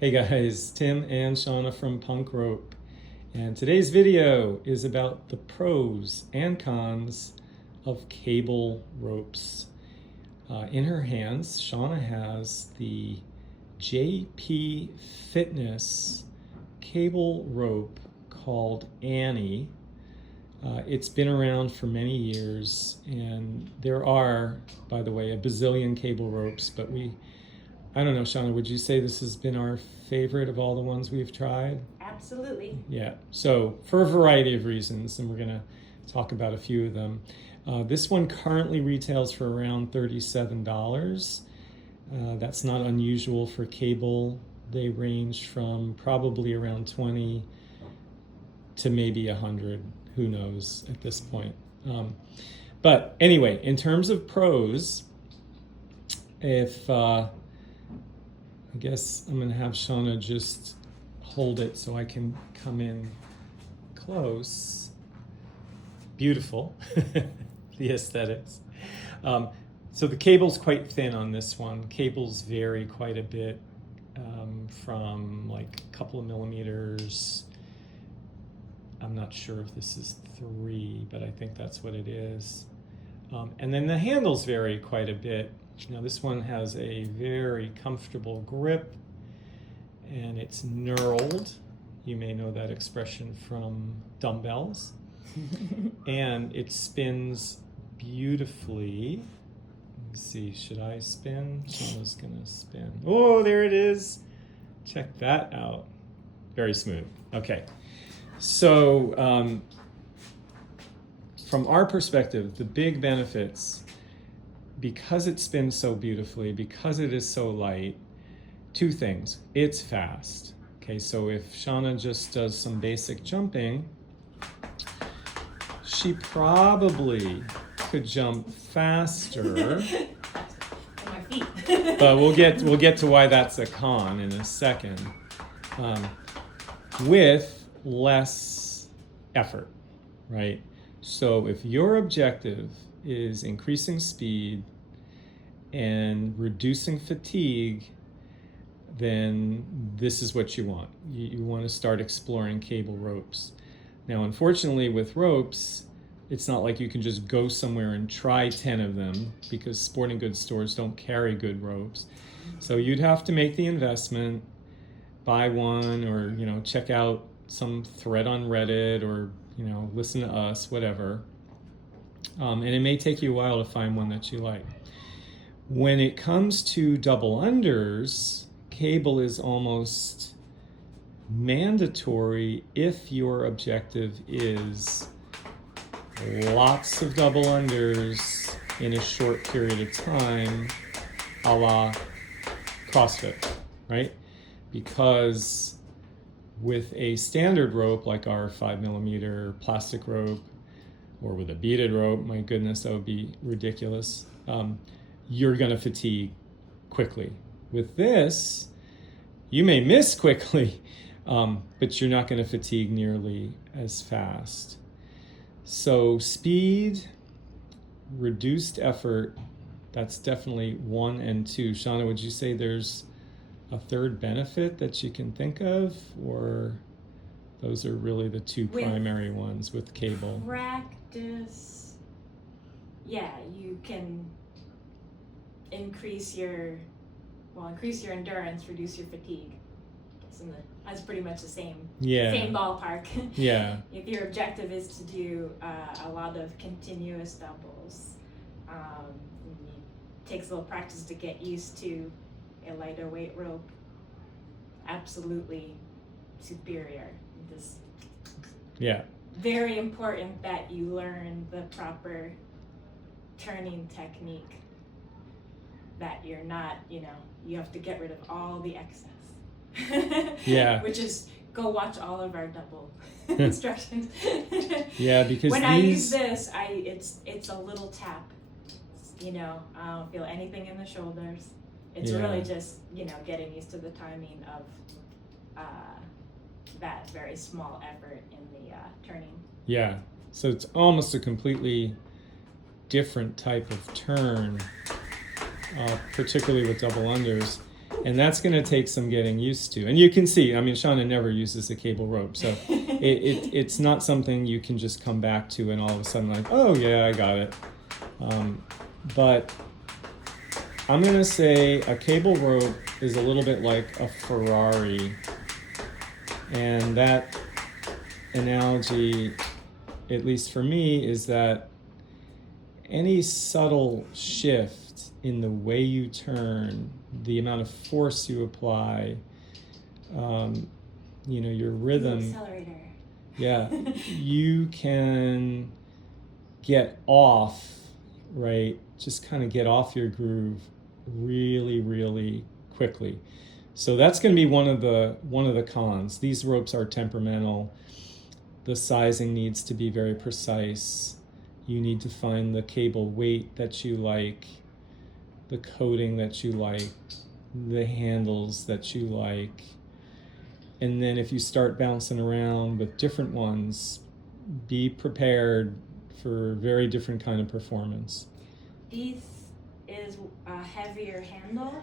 Hey guys, Tim and Shana from Punk Rope, and today's video is about the pros and cons of cable ropes. In her hands, Shana has the JP Fitness cable rope called Annie. It's been around for many years, and there are, by the way, a bazillion cable ropes, but I don't know, Shana, would you say this has been our favorite of all the ones we've tried? Absolutely. Yeah, so for a variety of reasons, and we're going to talk about a few of them. This one currently retails for around $37. That's not unusual for cable. They range from probably around 20 to maybe 100, who knows at this point. But anyway, in terms of pros, I guess I'm going to have Shana just hold it so I can come in close. Beautiful, the aesthetics. So the cable's quite thin on this one. Cables vary quite a bit from like a couple of millimeters. I'm not sure if this is 3, but I think that's what it is. And then the handles vary quite a bit. Now this one has a very comfortable grip and it's knurled. You may know that expression from dumbbells. And it spins beautifully. Let's see, should I spin? Shana's gonna spin. Oh, there it is. Check that out. Very smooth. Okay. So from our perspective, the big benefits, because it spins so beautifully, because it is so light, 2 things. It's fast. Okay, so if Shana just does some basic jumping, she probably could jump faster. My feet. But we'll get to why that's a con in a second. With less effort, right? So if your objective is increasing speed and reducing fatigue, then this is what you want. You want to start exploring cable ropes. Now, unfortunately, with ropes, it's not like you can just go somewhere and try 10 of them because sporting goods stores don't carry good ropes. So you'd have to make the investment, buy one, or check out some thread on Reddit, or listen to us, whatever. And it may take you a while to find one that you like. When it comes to double unders, cable is almost mandatory if your objective is lots of double unders in a short period of time, a la CrossFit, right? Because with a standard rope like our 5mm plastic rope, or with a beaded rope, my goodness, that would be ridiculous. You're going to fatigue quickly. With this, you may miss quickly, but you're not going to fatigue nearly as fast. So speed, reduced effort, that's definitely 1 and 2. Shana, would you say there's a third benefit that you can think of, or those are really the 2 primary ones with cable? Practice, yeah, you can increase your endurance, reduce your fatigue. That's pretty much the same ballpark. Yeah. If your objective is to do a lot of continuous doubles, it takes a little practice to get used to a lighter weight rope. Absolutely superior. Very important that you learn the proper turning technique, that you're not, you have to get rid of all the excess. Yeah. Which is, go watch all of our double instructions. Yeah, because when I use this, it's a little tap. I don't feel anything in the shoulders. It's really just, getting used to the timing of that very small effort in the turning. Yeah, so it's almost a completely different type of turn, particularly with double unders. And that's going to take some getting used to. And you can see, I mean, Shana never uses a cable rope. So it's not something you can just come back to and all of a sudden like, oh yeah, I got it. But I'm going to say a cable rope is a little bit like a Ferrari. And that analogy, at least for me, is that any subtle shift in the way you turn, the amount of force you apply, your rhythm. Accelerator. Yeah, you can get off, right? Just kind of get off your groove really, really quickly. So that's going to be one of the cons. These ropes are temperamental. The sizing needs to be very precise. You need to find the cable weight that you like, the coating that you like, the handles that you like. And then if you start bouncing around with different ones, be prepared for very different kind of performance. These is a heavier handle.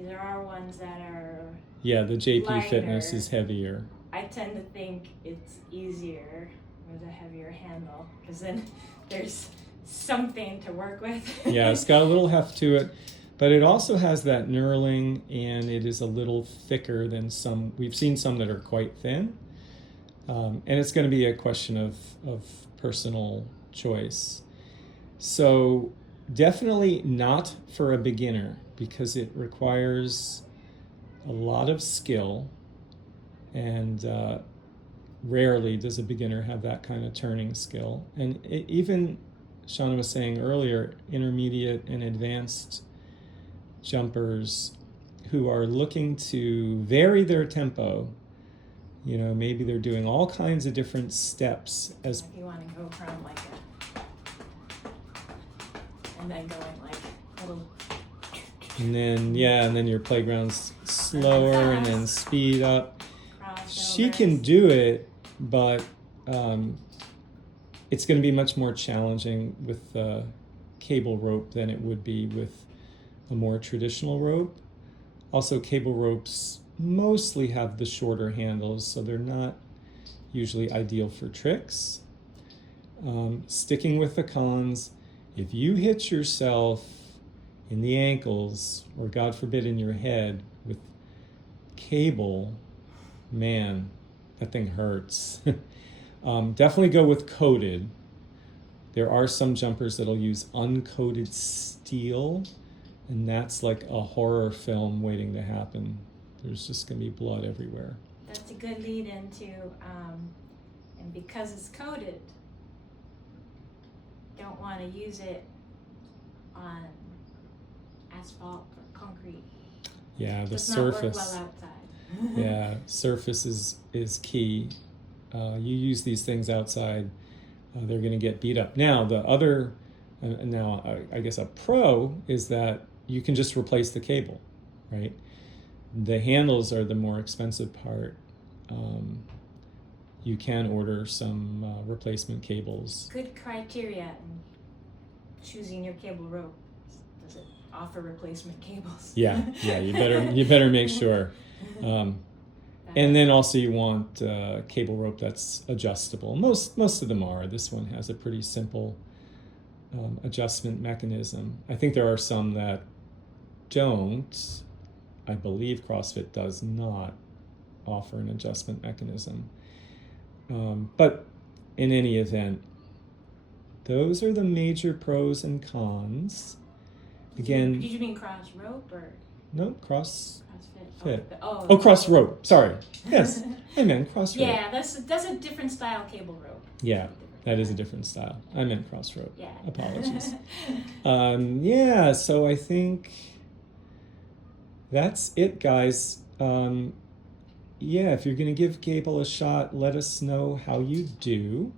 There are ones that are the JP lighter. Fitness is heavier. I tend to think it's easier with a heavier handle because then there's something to work with. Yeah, it's got a little heft to it, but it also has that knurling, and it is a little thicker than some. We've seen some that are quite thin, and it's going to be a question of personal choice. So definitely not for a beginner, because it requires a lot of skill, and rarely does a beginner have that kind of turning skill. And even Shana was saying earlier, intermediate and advanced jumpers who are looking to vary their tempo, maybe they're doing all kinds of different steps as if you want to go from like and then going like a little, and then your playground's slower and then speed up. She can do it, but it's going to be much more challenging with the cable rope than it would be with a more traditional rope. Also, cable ropes mostly have the shorter handles, so they're not usually ideal for tricks. Sticking with the cons, if you hit yourself in the ankles, or God forbid in your head with cable, man, that thing hurts. Definitely go with coated. There are some jumpers that'll use uncoated steel, and that's like a horror film waiting to happen. There's just going to be blood everywhere. That's a good lead into, and because it's coated, don't want to use it on asphalt or concrete. Yeah, the does surface. Not work well outside. Yeah, surface is key. You use these things outside, they're going to get beat up. Now, the other, I guess a pro is that you can just replace the cable, right? The handles are the more expensive part. You can order some replacement cables. Good criteria in choosing your cable rope. Does it offer replacement cables? Yeah, you better make sure. And then also you want cable rope that's adjustable. Most of them are. This one has a pretty simple adjustment mechanism. I think there are some that don't. I believe CrossFit does not offer an adjustment mechanism. But in any event, those are the major pros and cons. Again, did you mean cross rope or? No, CrossFit. Fit. Oh, cross rope. Sorry. Yes, I meant cross rope. Yeah, that's a different style cable rope. Yeah, that is a different style. I meant cross rope. Yeah. Apologies. So I think that's it, guys. If you're going to give cable a shot, let us know how you do.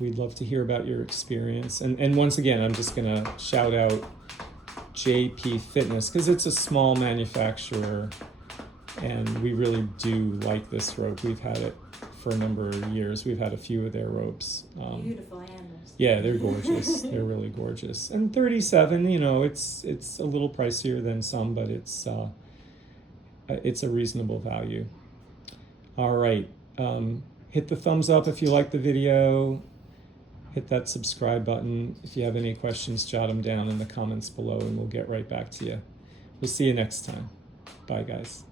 We'd love to hear about your experience. And once again, I'm just going to shout out JP Fitness because it's a small manufacturer and we really do like this rope. We've had it for a number of years. We've had a few of their ropes. Beautiful animals. Yeah, they're gorgeous. They're really gorgeous. And 37, you know, it's a little pricier than some, but it's a reasonable value. All right. Hit the thumbs up if you like the video. Hit that subscribe button. If you have any questions, jot them down in the comments below and we'll get right back to you. We'll see you next time. Bye, guys.